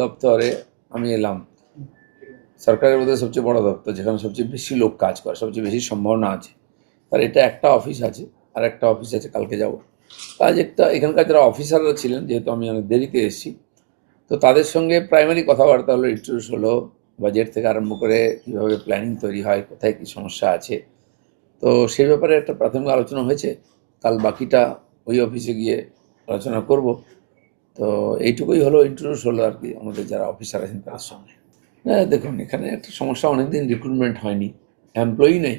দপ্তরে আমি এলাম। সরকারের মধ্যে সবচেয়ে বড় দপ্তর, যেখানে সবচেয়ে বেশি লোক কাজ করে, সবচেয়ে বেশি সম্ভাবনা আছে। তার এটা একটা অফিস আছে, আর একটা অফিস আছে, কালকে যাব। কাজ একটা এখানকার যারা অফিসাররা ছিলেন, যেহেতু আমি অনেক দেরিতে এসেছি, তো তাদের সঙ্গে প্রাইমারি কথাবার্তা হলো, ইন্ট্রোডিউস হলো, বাজেট থেকে আরম্ভ করে কীভাবে প্ল্যানিং তৈরি হয়, কোথায় কী সমস্যা আছে। তো সেই ব্যাপারে একটা প্রাথমিক আলোচনা হয়েছে। কাল বাকিটা ওই অফিসে গিয়ে আলোচনা করব। তো এইটুকুই হলো, ইন্ট্রোডিউস হলো আর কি আমাদের যারা অফিসার আছেন তাদের সঙ্গে। হ্যাঁ, দেখুন এখানে একটা সমস্যা, অনেকদিন রিক্রুটমেন্ট হয়নি, এমপ্লয়ি নেই।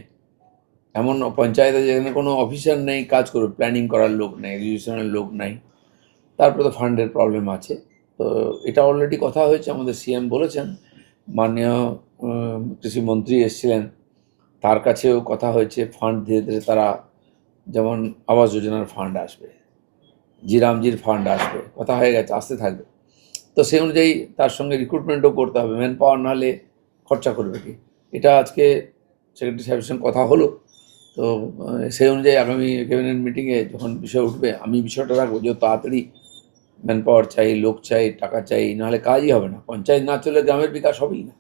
এমন পঞ্চায়েতে যেখানে কোনো অফিসার নেই, কাজ করবে, প্ল্যানিং করার লোক নেই, এক্সিকিউশনের লোক নাই। তারপরে তো ফান্ডের প্রবলেম আছে। তো এটা অলরেডি কথা হয়েছে, আমাদের সিএম বলেছেন, মাননীয় কৃষিমন্ত্রী এসেছিলেন, তার কাছেও কথা হয়েছে। ফান্ড ধীরে ধীরে তারা, যেমন আবাস যোজনার ফান্ড আসবে, জিরামজির ফান্ড আসবে, কথা হয়ে গেছে, আসতে থাকবে। তো সেই অনুযায়ী তার সঙ্গে রিক্রুটমেন্টও করতে হবে, ম্যান পাওয়ার নাহলে খরচা করবে কি। এটা আজকে সেক্রেটারি সাহেবের সঙ্গে কথা হলো। তো সেই অনুযায়ী আগামী ক্যাবিনেট মিটিংয়ে যখন বিষয় উঠবে, আমি বিষয়টা রাখবো যে তাড়াতাড়ি ম্যান পাওয়ার চাই, লোক চাই, টাকা চাই, নাহলে কাজই হবে না। পঞ্চায়েত না চলে গ্রামের বিকাশ হবেই না।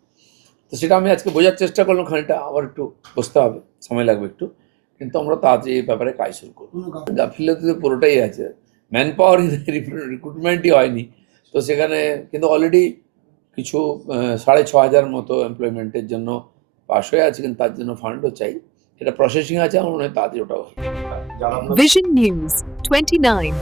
তো সেটা আমি আজকে বোঝার চেষ্টা করলাম, খানিকটা আবার একটু বসতে হবে, সময় লাগবে একটু, কিন্তু আমরা তাড়াতাড়ি এই ব্যাপারে কাজ শুরু করবো। গাফিলতি তো পুরোটাই আছে, ম্যান পাওয়ার রিক্রুটমেন্টই হয়নি। তো সেখানে কিন্তু অলরেডি কিছু 6,500 মতো এমপ্লয়মেন্টের জন্য পাশ হয়ে আছে, কিন্তু তার জন্য ফান্ডও চাই। এটা প্রসেসিং আছে, আমার মনে হয় তাড়াতাড়ি ওটাও হবে। Vision News 29